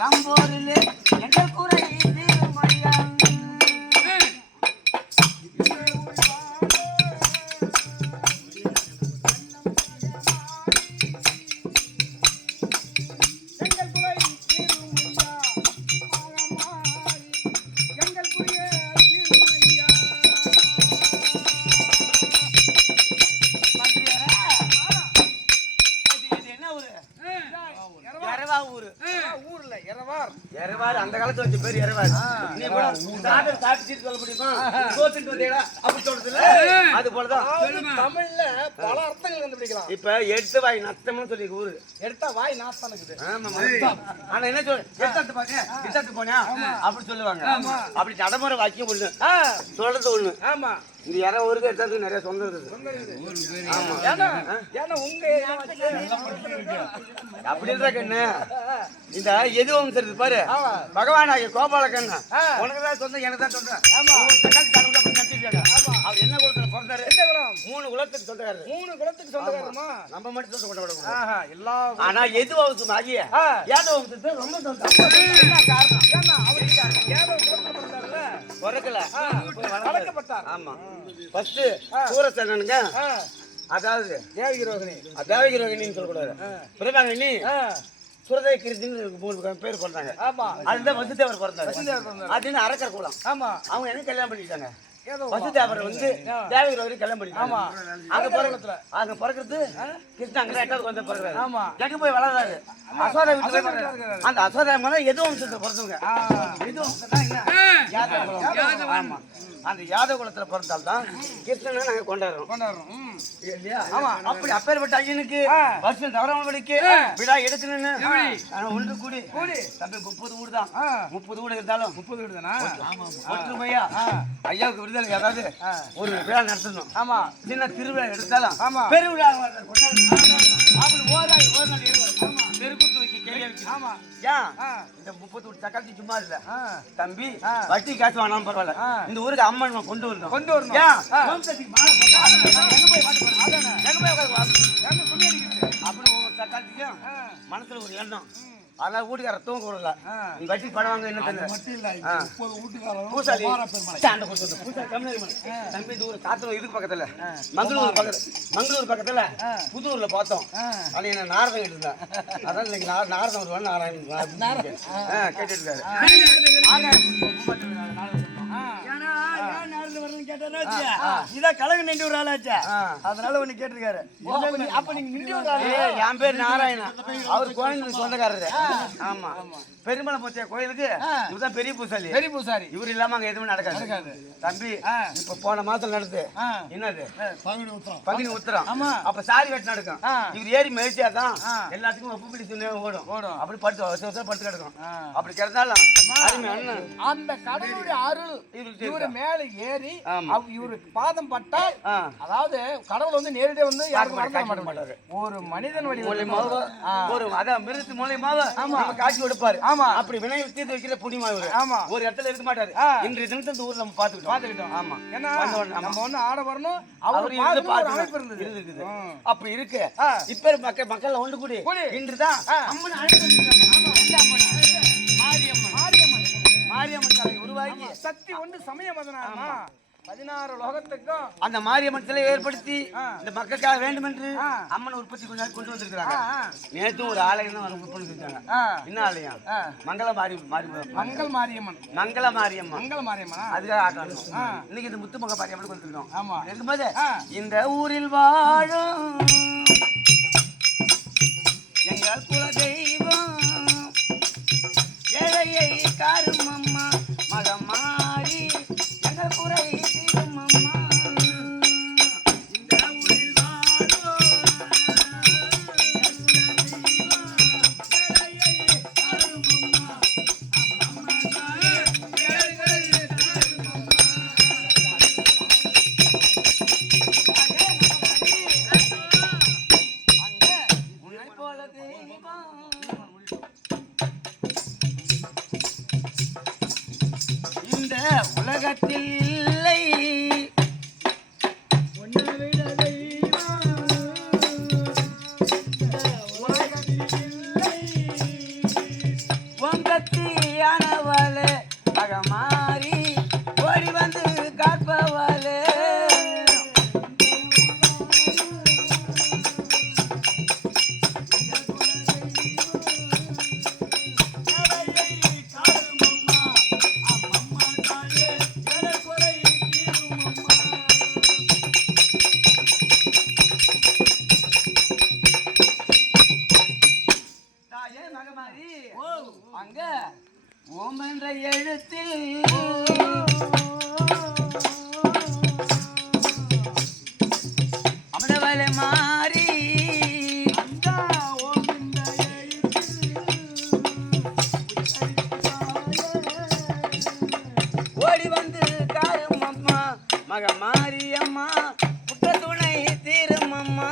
களம்போரிலே எங்கள் குறை தீருமையா. அந்த காலத்துல வச்ச பேர் எரவார். நீ கூட சாப்பிட்டு சாப்பிட்டு சொல்ல முடியுமா? கோச்சிட்டு வந்தேடா அப்படி சொல்றதுல அது போலதான் தமிழ்ல பல அர்த்தங்கள் கண்டுபிடிக்கலாம். இப்ப எடுத்த வாய் நத்தம்னு சொல்லி ஊரு எடுத்த வாய் நாஸ்தான் இருக்குது. ஆமா. ஆனா என்ன சொல்ற எடுத்து பாக்க எடுத்து போனா அப்படி சொல்லுவாங்க. அப்படி நடைமுறை வாக்கியம் ஒண்ணு சொல்றது ஒண்ணு. ஆமா. இது யாரோ ஊருக்கு எடுத்ததுக்கு நிறைய சொந்தம் இருக்குது. ஆமா. ஏன்னா உங்க அப்படின்ற கண்ணு இந்த எது வம்சம் பாரு பகவான் ஆகிய கோபால கண்ணு உனக்கு தான் சொந்தம் எனக்கு தான் சொல்றேன். அவர் என்ன குலத்துல பிறந்தாரு? 3 குலத்துக்கு சொல்றாரு. 3 குலத்துக்கு சொல்றாருமா? நம்ம மட்டும் சொல்ல கூடாது. எல்லா ஆனா எது வம்சம் ஆகிய யாதவ வம்சத்தை ரொம்ப சொந்தம். என்ன காரணம்? ஏன்னா அவருக்கு யாதவ குலத்துல பிறந்தாருல பிறக்கல வளர்க்கப்பட்டார். ஆமா. ஃபர்ஸ்ட் சூரசேனனுங்க அதாவது தேவகி ரோகிணின்னு சொல்லக்கூடாது. பிரதாங்கண்ணி சுரதே கிருதின்னு 3 பேர் பிறந்தாங்க. அதுதான் வசுதேவர் பிறந்தாரு. அதுன்னு அரக்கர் குலம். ஆமா. அவங்க என்ன கல்யாணம் பண்ணிட்டாங்க? வசுதேவர் வந்து தேவகி ரோகிணி கல்யாணம் பண்ணிட்டாங்க. அங்க பிறக்கிறது கிருஷ்ணா அங்க 8வது வந்து பிறகுறாரு. ஆமா. எங்க போய் வளர்றாரு? அசோதா வீட்டுல. அந்த அசோதா மேல எது வம்சத்தை பிறந்தவங்க. எது வம்சம்னா என்ன? யாதவ குலம். ஆமா. அந்த யாதவ குலத்துல பிறந்தால்தான் கிருஷ்ணனை நாங்க கொண்டாடுறோம் இல்லையா? ஆமா. அப்படி அப்பேற்பட்ட ஐயனுக்கு வருஷம் தவறாமலுக்கு விழா எடுக்கணும்னு ஒன்று கூடி தம்பி 30 வீடு தான். 30 வீடு இருந்தாலும் 30 வீடு தானா? ஒற்றுமையா ஐயாவுக்கு விடுதலை அதாவது ஒரு விழா நடத்தணும். ஆமா. சின்ன திருவிழா எடுத்தாலும் பெருவிழா அப்படி ஓராய் ஒரு நாள் தெருக்கூத்து வைக்க கேள்வி வைக்க. ஆமா. ஏன் இந்த 30 வீடு தக்காளி சும்மா இல்ல தம்பி வட்டி காசு வாங்கினாலும் பரவாயில்ல இந்த ஊருக்கு அம்மன் கொண்டு வரணும். அப்படி ஒவ்வொரு தக்காளிக்கும் மனசுல ஒரு எண்ணம். அதனால வீட்டுக்கார தூங்க விடல. நீ வட்டி படம் வாங்க என்ன பூசாலி தம்பி இது ஒரு காத்துல இதுக்கு பக்கத்துல மங்களூர் பக்கத்துல புதூர்ல பார்த்தோம். அது என்ன நாரதம் இருந்தேன். அதான் இன்னைக்கு நாரதம் வருவான் நாராயணன் கேட்டு இருக்காரு. இதான் கழகம் நின்று ஒரு ஆளாச்சா அதனால ஒண்ணு கேட்டிருக்காரு. அப்ப நீங்க நின்று ஒரு ஆளு. என் பேர் நாராயணன். அவர் கோயிலுக்கு சொந்தக்காரரு. ஆமா. பெருமலை போச்ச கோயிலுக்கு இவர்தான் பெரிய பூசாரி. இவர் இல்லாம அங்க எதுவுமே நடக்காது தம்பி. இப்ப போன மாசம் நடந்து என்னது பங்குனி உத்திரம். அப்ப சாரி வெட்டு நடக்கும். இவர் ஏறி மேய்ச்சியாதான் எல்லாத்துக்கும் ஒப்பு பிடி சொல்லி ஓடும். அப்படி படுத்து வருஷம் படுத்து கிடக்கும். அப்படி கிடந்தாலும் அந்த கடவுளுடைய அருள் இவரு மேல ஏறி இவருக்கு பாதம் பட்டால் அதாவது கடவுள் வந்து நேரடியா வந்து யாருக்கும் மறக்க மாட்டாரு. ஒரு மனிதன் மூலியமாக ஒரு அதான் மிருகத்து மூலியமாக காட்சி கொடுப்பாரு. ஆமா. அப்படி வினை தீர்த்து வைக்கிற புண்ணியமா இவரு. ஆமா. ஒரு இடத்துல இருக்க மாட்டாரு. இன்றைய தினத்தை இந்த ஊர்ல நம்ம பாத்துக்கிட்டோம். ஆமா. ஏன்னா நம்ம ஒண்ணு ஆட வரணும் அவரு அமைப்பு இருந்தது. அப்படி இருக்கு இப்ப மக்கள் ஒன்று கூடி இன்றுதான் அம்மன் மாரியம்மன் தலை உருவாகி சக்தி ஒன்று சமய மதனாமா 16 லோகத்துக்கும் அந்த மாரியம்மன் சிலை ஏற்படுத்தி இந்த மக்களுக்காக வேண்டும் என்று அம்மன் உற்பத்தி கொஞ்சம் கொண்டு வந்திருக்காங்க. நேற்றும் ஒரு ஆலயம் தான் உற்பத்தி செஞ்சாங்க. என்ன ஆலயம்? மங்கள மாரியம்மன் அதுக்காக ஆட்டம். இன்னைக்கு இந்த முத்து மக மாரியம்மன் கொடுத்துருக்கோம். ஆமா. இருக்கும்போது இந்த ஊரில் வாழும் எங்கள் குல தெய்வம் ஏழையை காரும் அம்மா மகம் மாறி எங்கள் குறை தீரும் அம்மா. இந்த ஊரில் உன்னை போல தெய்வம் இந்த உலகத்தில் இல்லை. உங்க அங்க ஓம் என்ற எழுத்தில் அமிர்தவளை மாறி ஓடி வந்து காரும் அம்மா மக மாரியம்மா புட்ட துணை தீரும் அம்மா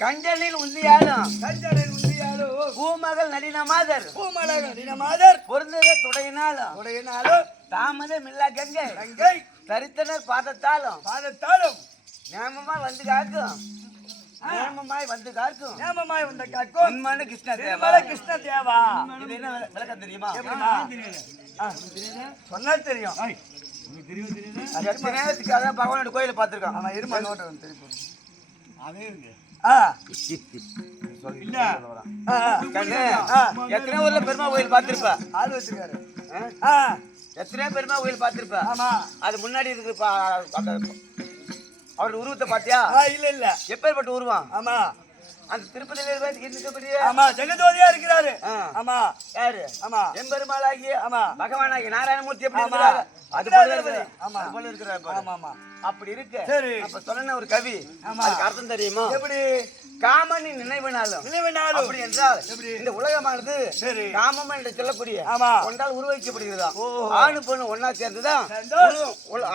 கஞ்சனில் உந்தியாலும் பூமகள் நடின மாதர் பொருந்தத துடையினாலும் தாமத மில்லா கங்கை தரித்தனர் பாதத்தாலும் நேமமாய் வந்து காக்கும் உண்மையான கிருஷ்ண தேவா இது என்ன விளக்கம் தெரியுமா சொன்னா தெரியும் பகவானோட கோயில பாத்துருக்கான் அவன் இருமா அதே இருக்கு எத்தனை ஊர்ல பெருமா கோயில் பாத்திருப்ப ஆள் வச்சிருக்காரு எத்தனையோ பெருமா கோயில் பாத்திருப்ப அது முன்னாடி இருக்கு அவரோட உருவத்தை பாத்தியா இல்ல எப்பேற்பட்ட உருவம் ஆமா அந்த திருப்பதியில ஆமா ஜெகஜோதியா இருக்கிறாரு ஆமா யாரு ஆமா எம்பெருமாளாகிய ஆமா பகவானாகிய நாராயணமூர்த்தி எப்படி இருக்கிறாரு அது போல இருக்கிறாரு ஆமா ஆமா அப்படி இருக்கு சரி அப்ப சொன்ன ஒரு கவி அதுக்கு அர்த்தம் தெரியுமா எப்படி காமனின் நினைவினாலும் அப்படி என்றால் இந்த உலகமானது காமம் என்று சொல்லக்கூடிய ஒன்றால் உருவாக்கப்படுகிறதா ஆணு பொண்ணு ஒன்னா சேர்ந்துதான்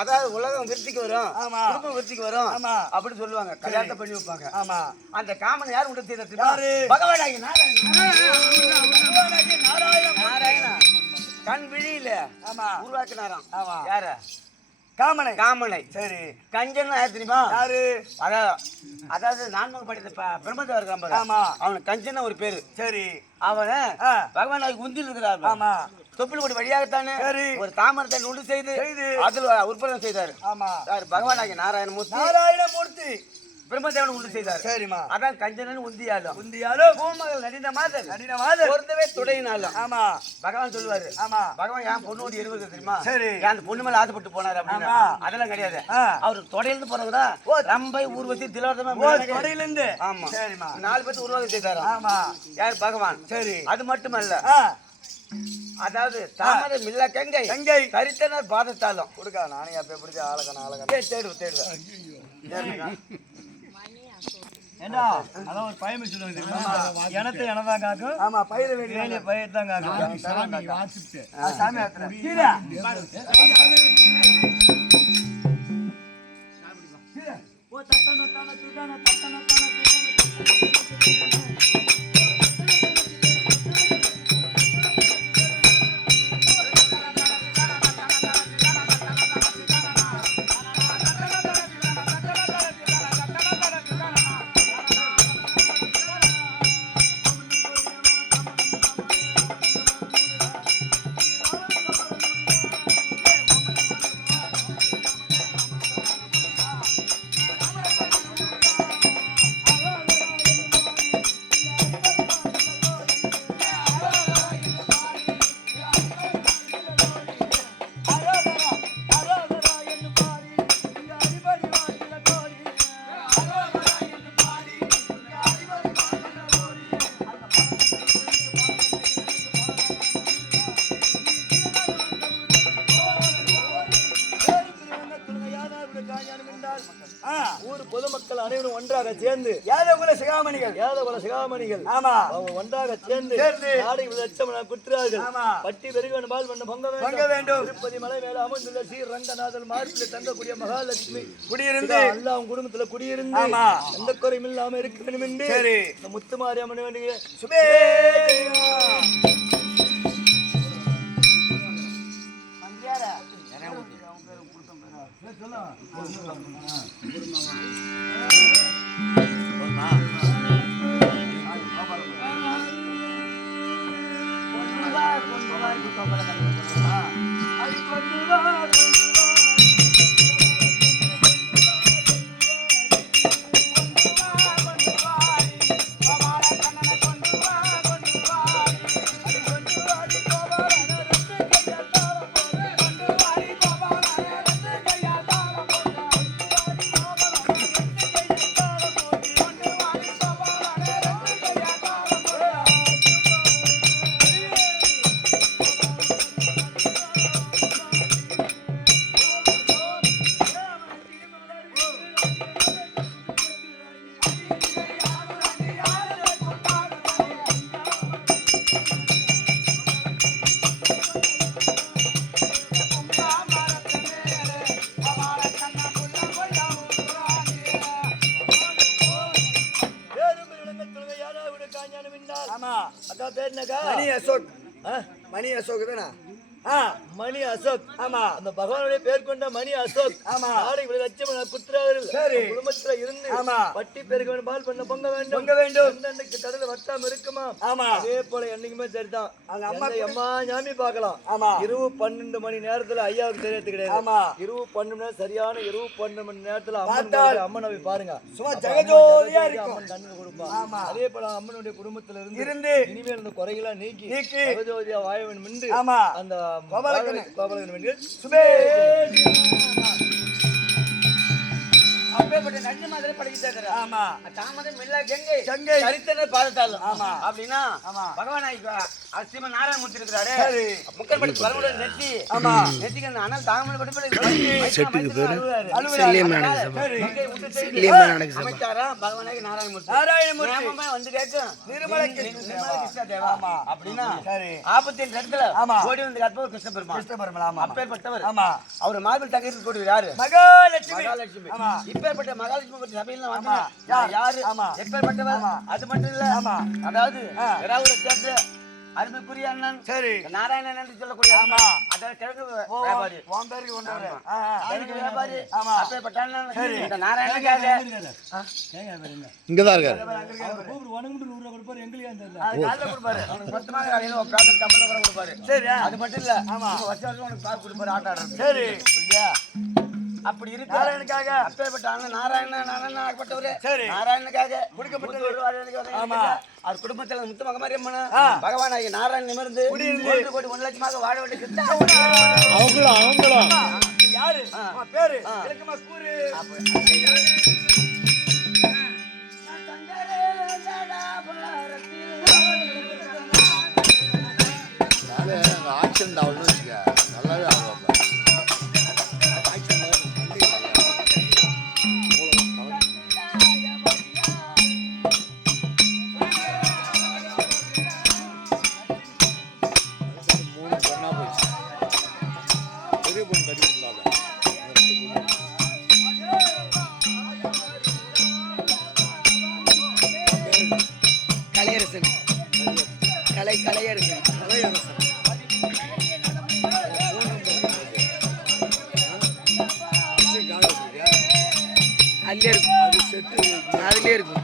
அதாவது உலகம் விருத்திக்கு வரும் குடும்பம் விருத்திக்கு வரும் அப்படி சொல்லுவாங்க கல்யாணத்தை பண்ணி வைப்பாங்க ஆமா அந்த காமன் யார் உண்டு செய்தாரு பகவானாகி நாராயணா கண் விழியில உருவாக்கினாராம் யார காமனை சரி கஞ்சன் யார் தெரியுமா யாரு அதாவது நான்கு படித்த பிரம்மதேவர் இருக்கான் ஆமா அவனுக்கு கஞ்சன் ஒரு பேரு சரி அவனை பகவான் குந்தில் இருக்கிறார் ஆமா தொப்பில் கொடி வழியாகத்தானே ஒரு தாமரத்தை உண்டு செய்து அதுல உற்பத்தி செய்தாரு ஆமா பகவானாகிய நாராயணமூர்த்தி பிரம்மதேவன் உண்டு செய்தார் சரிமா அதான் கஞ்சனன் உந்தியாலும் பூமகள் நடின மாதர் பொருந்தவே துடையினாலும் ஆமா பகவான் சொல்லுவாரு ஆமா பகவான் என் பொண்ணோடு எருவது தெரியுமா சரி அந்த பொண்ணு மேல ஆசைப்பட்டு போனாரு அப்படின்னா அதெல்லாம் கிடையாது அவரு தொடையிலிருந்து போறவங்க ரம்பை ஊர்வசி திலோதமா தொடையிலிருந்து ஆமா சரிமா 4 பேர் உருவாக்கம் செய்தாரு ஆமா யார் பகவான் சரி அது மட்டுமல்ல அதாவது தாமரை மில்ல கங்கை கரித்தனர் பாதத்தாலும் கொடுக்கா நானே அப்ப எப்படி ஆளகன தேடுவேன் ஏண்டா அதான் ஒரு பையன் சொல்லுவாங்க எனத்தை எனதான் காக்கும் ஆமா பயிர் வேண்டிய பயிர் தான் காக்கும் சாமி வாசிட்டு சாமி ஆத்துற கீழே ஓ தட்டன தன துதன தட்டன பொதுமக்கள் அனைவரும் ஒன்றாக சேர்ந்து யாதவகுல சிகாமணிகள் ஆமா அவங்க ஒன்றாக சேர்ந்து நாடை லட்சம் குற்றார்கள் பட்டி பெருகவன் பால் பண்ண பொங்க வேண்டும் திருப்பதி மலை மேல அமர்ந்துள்ள ஸ்ரீ ரங்கநாதன் மார்பில் தங்கக்கூடிய மகாலட்சுமி குடியிருந்து எல்லாம் குடும்பத்துல குடியிருந்து எந்த குறையும் இல்லாம இருக்க வேண்டும் என்று இந்த முத்துமாரி அம்மன் வேண்டிய சுபே மணி அசோக் தானே மணி அசோக் ஆமா அந்த பகவானுடைய பேர் கொண்ட மணி அசோக் ஆமா நாளை லட்சம் புத்திரர்கள் சரி குடும்பத்துல இருந்து ஆமா பட்டி பெருகவன் பால் பண்ண பொங்க வேண்டும் அன்னைக்கு கடல வட்டாம இருக்குமா ஆமா அதே போல என்னைக்குமே சரிதான் அம்மா ஞாமி பார்க்கலாம் ஆமா 12 மணி நேரத்துல ஐயாவுக்கு தெரியறது கிடையாது ஆமா 12 மணி சரியான 12 மணி நேரத்துல அம்மனை போய் பாருங்க சும்மா ஜெகஜோதியா இருக்கும் அம்மன் கண்ணு கொடுப்பா ஆமா அதே போல அம்மனுடைய குடும்பத்துல இருந்து இனிமேல் இந்த குறைகளை நீக்கி ஜெகஜோதியா வாயவன் மின்று ஆமா அந்த அப்பேற்பட்ட நஞ்சு மாதிரி படிக்கிட்டு ஆமா தாமதம் இல்ல கங்கை சரித்தன பாதத்தால் ஆமா அப்படின்னா பகவான் அஸ்திம நாராயணமூர்த்தி இருக்கிறாரு முக்கன்படி பலமுடன் நெத்தி ஆமா நெத்திக்கு அனல் தாமரை அமைச்சாரா பகவானாகி நாராயணமூர்த்தி வந்து கேட்கும் நிர்மல கிருஷ்ண தேவா அப்படின்னா ஆபத்தின் இடத்துல ஓடி வந்து கற்பவர் கிருஷ்ண பெருமாள் அப்பேற்பட்டவர் அவர் மார்பில் தங்கத்தில் போட்டு யாரு மகாலட்சுமி இப்பேற்பட்ட மகாலட்சுமி பற்றி சபையில வந்து யாரு எப்பேற்பட்டவர் அது மட்டும் இல்ல அதாவது சேர்த்து அருமைக்குரிய அண்ணன் சரி நாராயணன் என்று சொல்லக்கூடிய ஆமா அத கிழக்கு வியாபாரி வாம்பேருக்கு வந்தவர் கிழக்கு வியாபாரி ஆமா அப்பேற்பட்ட அண்ணன் சரி இந்த நாராயணனுக்காக இங்க தான் இருக்காரு அவர் கூப்பிடு வணங்குட்டு 100 ரூபாய் கொடுப்பாரு எங்களுக்கு அந்த கால்ல கொடுப்பாரு அவனுக்கு மொத்தமாக காலையில ஒரு காசு 50 ரூபாய் கொடுப்பாரு சரி அது மட்டும் இல்ல ஆமா வருஷம் உனக்கு காசு கொடுப்பாரு ஆட்ட ஆடுறது சரி இல்லையா அப்படி இருக்கு நாராயணனுக்காக அப்பேற்பட்ட அண்ணன் நாராயணப்பட்டவரு நாராயணனுக்காக கொடுக்கப்பட்ட ஆமா அவர் குடும்பத்துல முத்து மகமாரி அம்மன் பகவான் ஆகிய நாராயணன் நிமிர்ந்து 1 கோடி 1 லட்சமாக வாழ வேண்டிய அவங்களும் யாரு பேரு இலக்கமா கூறு ஆக்ஷன் டவுன் நல்லாவே ஆகும் அதுலயே இருக்கும்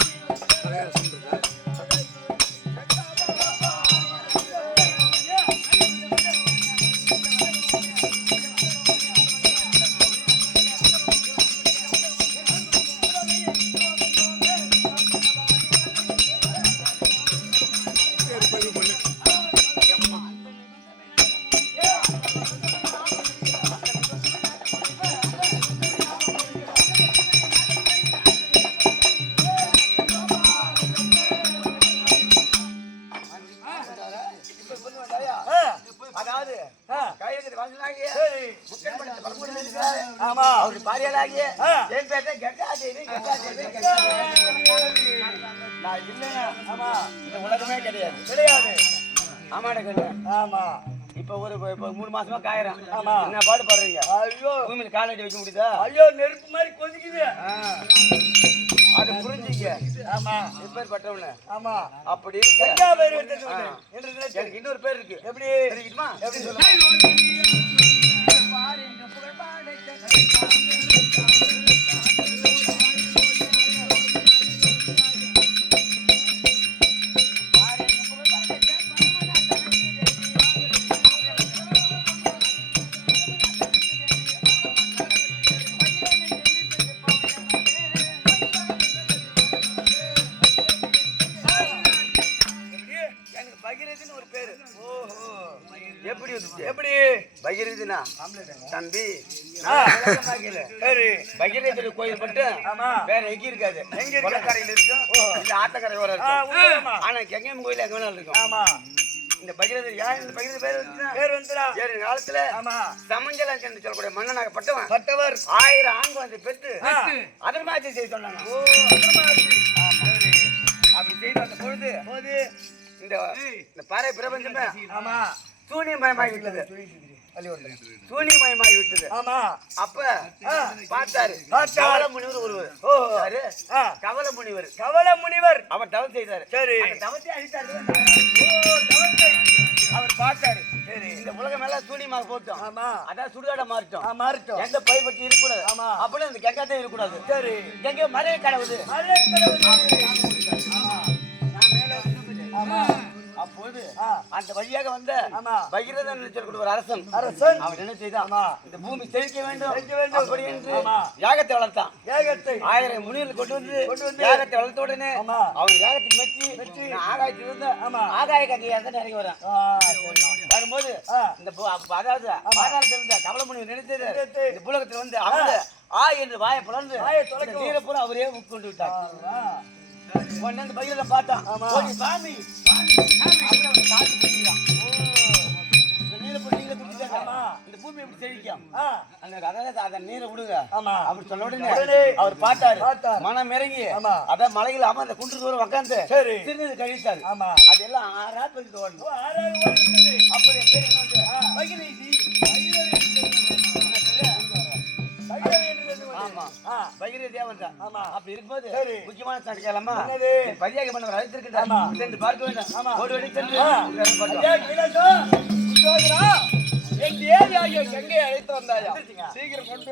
ஆமா அவரு பாரியலாகிய என் பேட்டை கங்காதேவி நான் இல்லைங்க. ஆமா இந்த உலகமே கிடையாது. ஆமாடா கண்ணு. ஆமா இப்ப ஒரு 3 மாசமா காயறேன். ஆமா என்ன பாடு பாடுறீங்க? ஐயோ பூமியில காலடி வைக்க முடியுதா? ஐயோ நெருப்பு மாதிரி கொதிக்குது. அது புரிஞ்சுங்க. ஆமா எப்பேற்பட்டவனு. ஆமா அப்படி இருக்கு. எனக்கு இன்னொரு பேர் இருக்கு. எப்படி தெரியுமா? எப்படி சொல்லுங்க. எப்படி பகிரதினா தம்பி பகிரதி கோயில் மட்டும் வேற எங்க இருக்காது. கொலக்கரையில் இருக்கும், இல்ல ஆத்தக்கரை வர இருக்கும். ஆனா கெங்கம் கோயில் எங்க வேணாலும் இருக்கும். ஆமா இந்த பகிரதி யார்? இந்த பகிரதி பேர் வந்துடா. ஏழு காலத்துல சமஞ்சலம் என்று சொல்லக்கூடிய மன்னனாக பட்டவர் 1000 ஆண்கள் வந்து பெற்று அதர்மாட்சி செய்ய சொன்னாங்க. அப்படி செய்து வந்த பொழுது இந்த பாறை பிரபஞ்சமே சூனியமயமாகி விட்டது. சூனியமயமாகி விட்டது. ஆமா அப்ப பார்த்தாரு கவல முனிவர் ஒருவர். கவல முனிவர் அவர் தவம் செய்தாரு. சரி தவத்தை அழித்தாரு. அவர் பார்த்தாரு. சரி இந்த உலகம் எல்லாம் சூனியமாக போட்டோம். ஆமா அதான் சுடுகாட மாறிட்டோம். எந்த பை பற்றி இருக்கக்கூடாது. ஆமா அப்படின்னு அந்த கெங்காத்தே இருக்கக்கூடாது. சரி கெங்க மறைய கடவுது. அப்போது அந்த வழியாக வந்த பகிரதன் சொல்லக்கூடிய ஒரு அரசன் அவர் என்ன செய்தான்? இந்த பூமி செழிக்க வேண்டும் அப்படி என்று யாகத்தை வளர்த்தான். 1000 முனிவர்கள் கொண்டு வந்து யாகத்தை வளர்த்த உடனே அவன் யாகத்தை மெச்சி ஆகாயத்தில் இருந்த ஆகாய கங்கையா தான் இறங்கி வரான். வரும்போது இந்த அதாவது பாதாளத்தில் இருந்த கவல முனிவர் நினைத்தது இந்த புலகத்தில் வந்து அவங்க என்று வாயை பிளந்து நீரப்புறம் அவரே உட்கொண்டு விட்டார். ஒன்னு பயிர பார்த்தான். சாமி இந்த பூமி எப்படி செழிக்கும்? அத நீரை விடுங்க அப்படி சொன்ன உடனே அவர் பார்த்தாரு. மனம் இறங்கி அதான் மலையில் அந்த குன்று தூரம் உட்காந்து சிறிது கழித்தாரு. அதெல்லாம் 6 பேருக்கு ஓடணும். அப்படி பேர் என்ன? அப்படி இருக்கும்போது முக்கியமான சாட்சி கேளாமா? பதியாக பண்ணவர் அழைத்திருக்கிறார். பார்க்க வேண்டும். ஓடி ஓடி சென்று என் தேவி ஆகிய கங்கையை அழைத்து வந்தாயா? சீக்கிரம் கொண்டு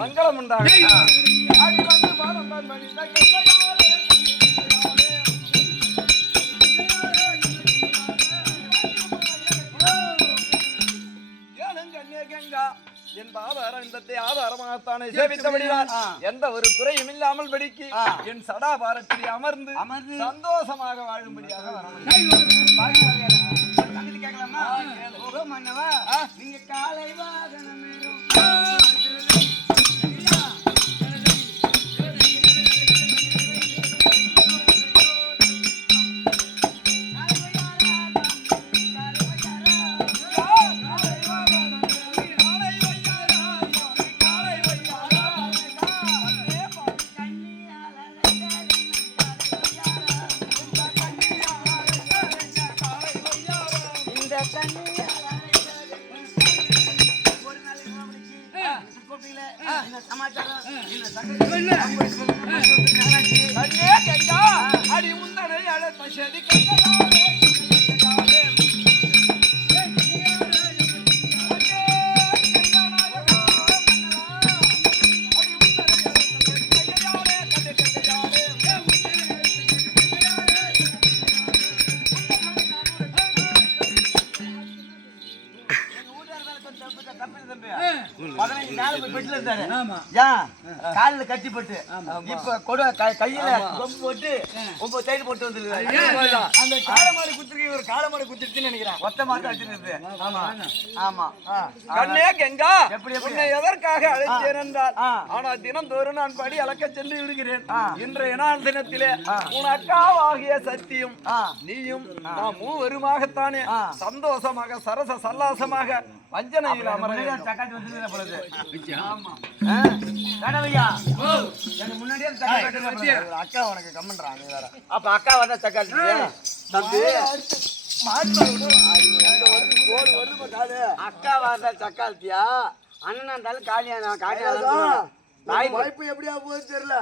மங்களம் உண்டாக என் பாதாரத்தை ஆதாரமாகத்தானே சேவித்தபடிதான் எந்த ஒரு குறையும் இல்லாமல் படிக்கு என் சடாபாரத்தில் அமர்ந்து சந்தோஷமாக வாழும்படியாக கேட்கலாமா? நீங்க காலை வாகனம் அடி முந்தனை அழைத்த செடி 15 நாள் போய் பெட்ல இருந்தாரு காலில கட்டி போட்டு இப்ப கையில கொம்பு போட்டு 9 தையல் போட்டு வந்துருக்காரு. அந்த காலமாடு குத்துருக்கு ஒரு காலமாடு குத்துருச்சுன்னு நினைக்கிறேன். ஒத்த மாட்டு வச்சிருக்கு. ஆமா ஆமா. கண்ணே கங்கா, எப்படி உன்னை எதற்காக அழைத்தேன் என்றால், ஆனால் தினந்தோறும் நான் படி அளக்க சென்று விடுகிறேன். இன்றைய நாள் தினத்திலே உன் அக்காவாகிய சத்தியும் நீயும் நாம் மூவருமாகத்தானே சந்தோஷமாக சரச சல்லாசமாக வஞ்சனையில் அமர சக்காத்தி வந்துருக்கிற பொழுது அக்கா உனக்கு கம்மன்றான். அப்ப அக்கா வந்தா சக்காத்தி அக்கா வந்தா சக்காத்தியா அண்ணன் இருந்தாலும் காலியா வாய்ப்பு எப்படியா போகுது தெரியல.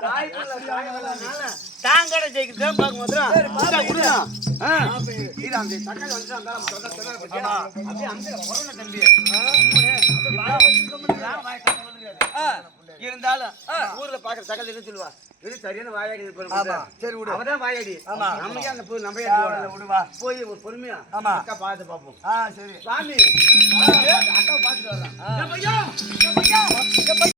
தாங்கடை ஜெயிக்கிட்டு பார்க்கும்போது இருந்தாலும் ஊர்ல பாக்குற சகல் என்ன சொல்லுவா இது சரியான வாயாடி. சரி விடு, அவதான் வாயாடி. நமக்கே அந்த நம்ம விடுவா போய் ஒரு பொறுமையா அக்கா பார்த்து பார்ப்போம். சரி சாமி அக்கா பார்த்துட்டு வரலாம்.